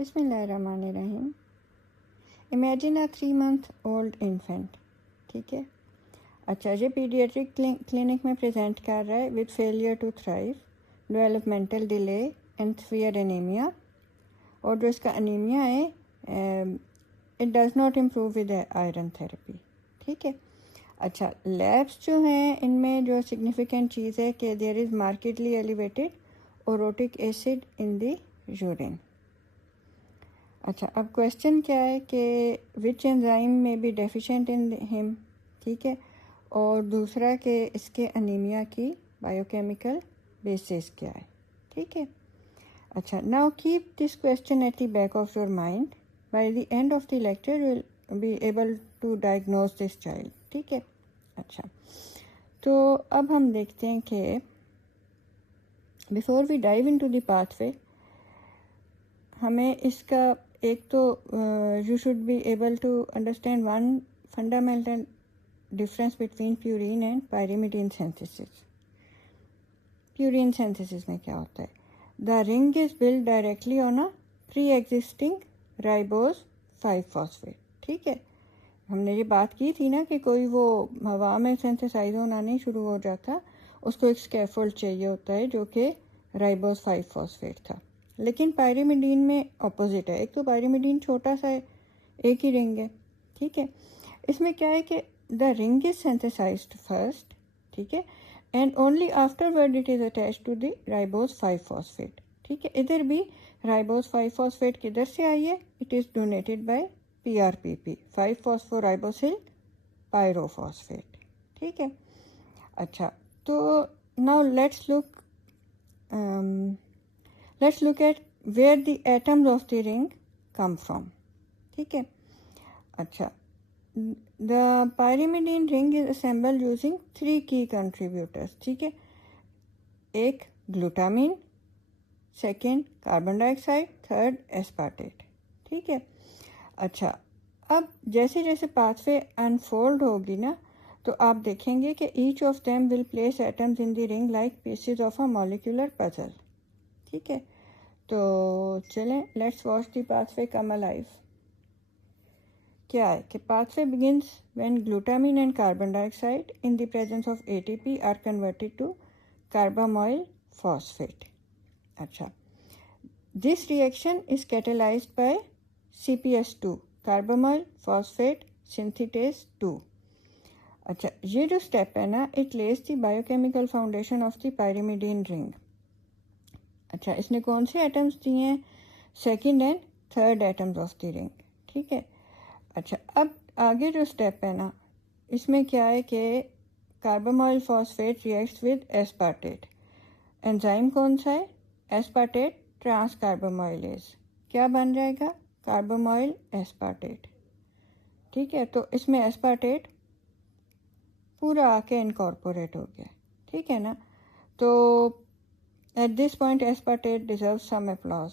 बिस्मिल्लाहिर्रहमानिर्रहीम। Imagine a 3 month-old infant, ठीक है। अच्छा, ये पीडियाट्रिक क्लिनिक में प्रेजेंट कर रहा है with failure to thrive, developmental delay and severe anaemia. और जो इसका एनीमिया है it does not improve with iron therapy, ठीक है। अच्छा, लैब्स जो हैं इनमें जो सिग्निफिकेंट चीज़ है कि there is markedly elevated orotic acid in the urine. अच्छा, अब क्वेश्चन क्या है कि विच एंजाइम में बी डेफिशिएंट इन हिम, ठीक है। और दूसरा कि इसके अनीमिया की बायोकेमिकल बेसिस क्या है, ठीक है। अच्छा, now keep this question at the back of your mind. By the end of the lecture you will be able to diagnose this child, ठीक है। अच्छा, तो अब हम देखते हैं कि before we dive into the pathway, हमें इसका एक तो you should be able to understand one fundamental difference between purine and pyrimidine synthesis. Purine synthesis में क्या होता है? The ring is build directly on a pre existing ribose five phosphate, ठीक है। हमने ये बात की थी ना कि कोई वो हवा में सिंथेसाइज होना नहीं शुरू हो जाता, उसको एक स्कैफोल्ड चाहिए होता है जो कि राइबोज 5-फॉस्फेट था। लेकिन पायरिमिडीन में ऑपोजिट है। एक तो पायरिमिडीन छोटा सा है, एक ही रिंग है, ठीक है। इसमें क्या है कि the ring is synthesised first, ठीक है, and only afterward it is attached to the ribose five phosphate, ठीक है। इधर भी राइबोज 5-फॉस्फेट किधर से आई है? It is donated by PRPP, five phosphoribosyl pyrophosphate, ठीक है। अच्छा, तो now let's look at where the atoms of the ring come from, ठीक है। अच्छा, the pyrimidine ring is assembled using 3 key contributors, ठीक है। एक glutamine, second carbon dioxide, third aspartate, ठीक है। अच्छा, अब जैसे जैसे पाथवे अनफोल्ड होगी ना, तो आप देखेंगे कि each of them will place atoms in the ring like pieces of a molecular puzzle, ठीक है। तो चलें, let's watch the pathway come alive. क्या है कि pathway begins when glutamine and carbon dioxide in the presence of ATP are converted to carbamoyl phosphate. अच्छा, this reaction is catalysed by CPS2, carbamoyl phosphate synthetase 2। अच्छा, ये जो step है ना, it lays the biochemical foundation of the pyrimidine ring. अच्छा, इसने कौन से एटम्स दिए हैं? Second and third atoms of the ring, ठीक है। अच्छा, अब आगे जो स्टेप है ना, इसमें क्या है कि carbamoyl phosphate reacts with aspartate. Enzyme कौन सा है? Aspartate transcarbamoylase. क्या बन जाएगा? कार्बामोइल एस्पार्टेट, ठीक है। तो इसमें एस्पार्टेट पूरा आके इनकॉर्पोरेट हो गया, ठीक है ना। तो at this point aspartate deserves some applause.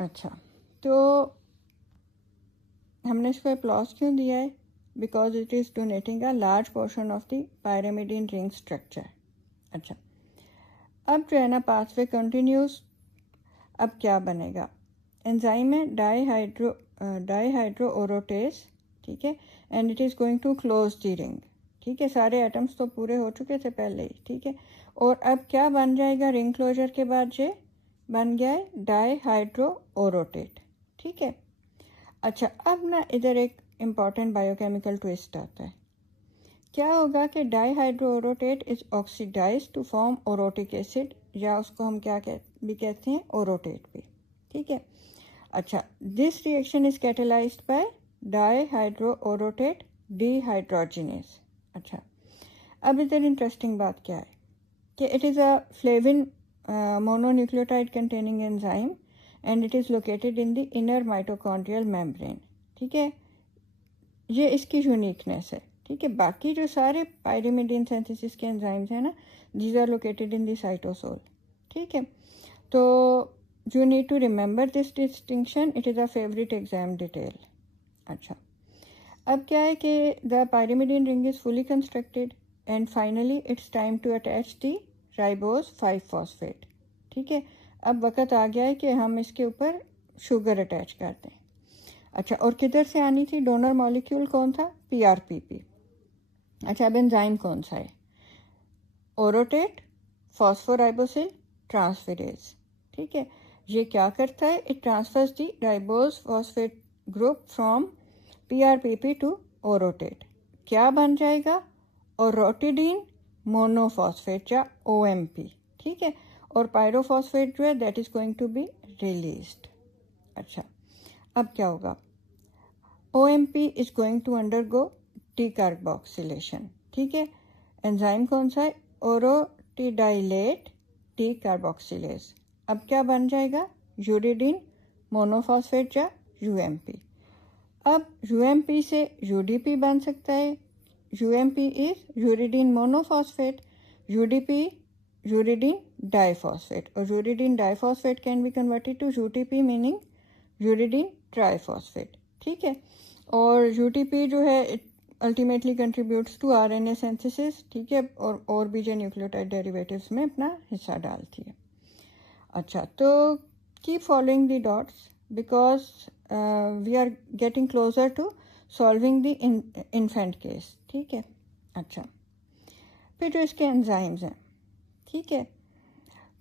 अच्छा, तो हमने इसको अप्लॉज क्यों दिया है? Because it is donating a large portion of the pyrimidine ring structure. अच्छा, अब जो है ना पाथवे कंटिन्यूस। अब क्या बनेगा? एंजाइम है डाईहाइड्रो ओरोटेज, ठीक है, and it is going to close the ring, ठीक है। सारे एटम्स तो पूरे हो चुके थे पहले ही, ठीक है। और अब क्या बन जाएगा रिंग क्लोजर के बाद? ये बन गया है डाईहाइड्रो ओरोटेट, ठीक है। अच्छा, अब ना इधर एक इम्पॉर्टेंट बायोकेमिकल ट्विस्ट आता है। क्या होगा कि dihydro orotate is oxidise to form orotic acid, या उसको हम क्या भी कहते हैं, ओरोटेट भी, ठीक है। अच्छा, this reaction is catalysed by dihydro orotate dehydrogenase. अच्छा, अब इधर इंटरेस्टिंग बात क्या है कि it is a flavin mononucleotide containing enzyme and it is located in the inner mitochondrial membrane, ठीक है। ये इसकी यूनिकनेस है, ठीक है। बाकी जो सारे पायरिमिडीन सिंथेसिस के एंजाइम्स हैं ना, these are located in the cytosol, ठीक है। तो you need to remember this distinction, it is a favourite exam detail, अच्छा, अब क्या है कि the pyrimidine ring is fully constructed and finally it's time to attach the ribose five phosphate. ठीक है, अब वक्त आ गया है कि हम इसके ऊपर शुगर अटैच करते हैं। अच्छा, और किधर से आनी थी? डोनर मॉलिक्यूल कौन था? PRPP। अच्छा, अब एंजाइम कौन सा है? Orotate phosphoribosyl transferase. ठीक है, ये क्या करता है? It transfers the ribose phosphate group from PRPP to orotate. क्या बन जाएगा? ओरोटिडीन मोनोफॉस्फेट या OMP। ठीक है, और पायरोफॉस्फेट जो है that is going to be released. अच्छा, अब क्या होगा? OMP is going to undergo decarboxylation. ठीक है, एंजाइम कौन सा है? Orotidylate decarboxylase. अब क्या बन जाएगा? यूरिडीन मोनोफॉस्फेट या UMP। अब UMP से UDP बन सकता है। UMP is uridine monophosphate, UDP uridine diphosphate, और uridine diphosphate can be converted to UTP meaning uridine triphosphate. ठीक है, और UTP जो है ultimately contributes to RNA synthesis. ठीक है, और भी जो न्यूक्लियोटाइड डेरिवेटिव्स में अपना हिस्सा डालती है। अच्छा, तो keep following the dots because we are getting closer to solving the infant case. ठीक है, अच्छा, फिर जो इसके एंजाइम्स हैं, ठीक है,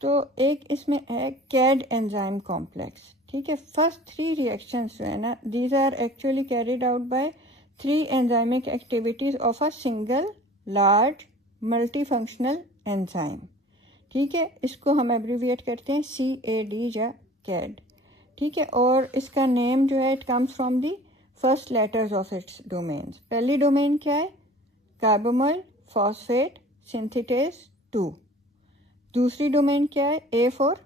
तो एक इसमें है कैड एंजाइम कॉम्प्लेक्स। ठीक है, फर्स्ट 3 रिएक्शंस जो है ना, these are actually carried out by 3 enzymic activities of a single large multifunctional enzyme. ठीक है, इसको हम एब्रीविएट करते हैं CAD या कैड। ठीक है, और इसका नेम जो है it comes from the first letters of its domains. पहली डोमेन क्या है? Carbamoyl phosphate synthetase 2। दूसरी डोमेन क्या है? A for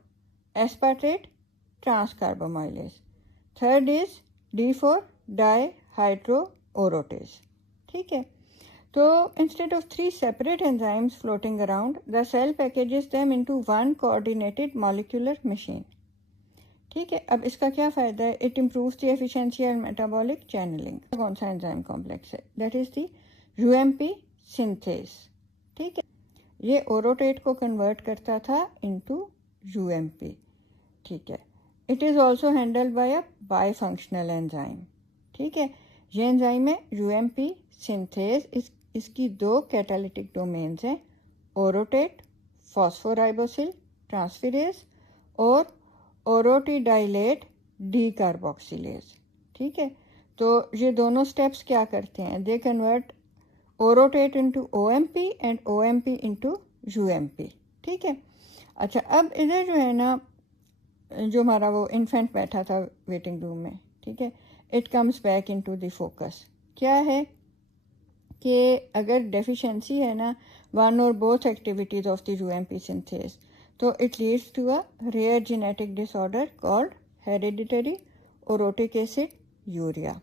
aspartate transcarbamoylase. Third is D for dihydroorotase. ठीक है, तो instead of 3 separate enzymes floating around, the cell packages them into one coordinated molecular machine. ठीक है, अब इसका क्या फ़ायदा है? इट इम्प्रूव्स द एफिशिएंसी और मेटाबॉलिक चैनलिंग। कौन सा एंजाइम कॉम्प्लेक्स है? That is the UMP synthase. ठीक है, ये ओरोटेट को कन्वर्ट करता था इनटू UMP। ठीक है, it is also handled by a bifunctional enzyme. ठीक है, ये एंजाइम है UMP सिंथेज। इसकी 2 कैटालिटिक डोमेन्स हैं, ओरोटेट फॉस्फोराइबोसिल ट्रांसफेरेज और ओरोटिडाइलेट डीकार्बोक्सिलेज। ठीक है, तो ये दोनों स्टेप्स क्या करते हैं? They convert orotate into OMP and OMP into UMP। ठीक है, अच्छा, अब इधर जो है ना, जो हमारा वो इन्फेंट बैठा था वेटिंग रूम में, ठीक है, it comes back into the focus. क्या है कि अगर डेफिशिएंसी है ना वन और both activities of the UMP synthase, तो it leads to a rare genetic disorder called hereditary orotic acid urea.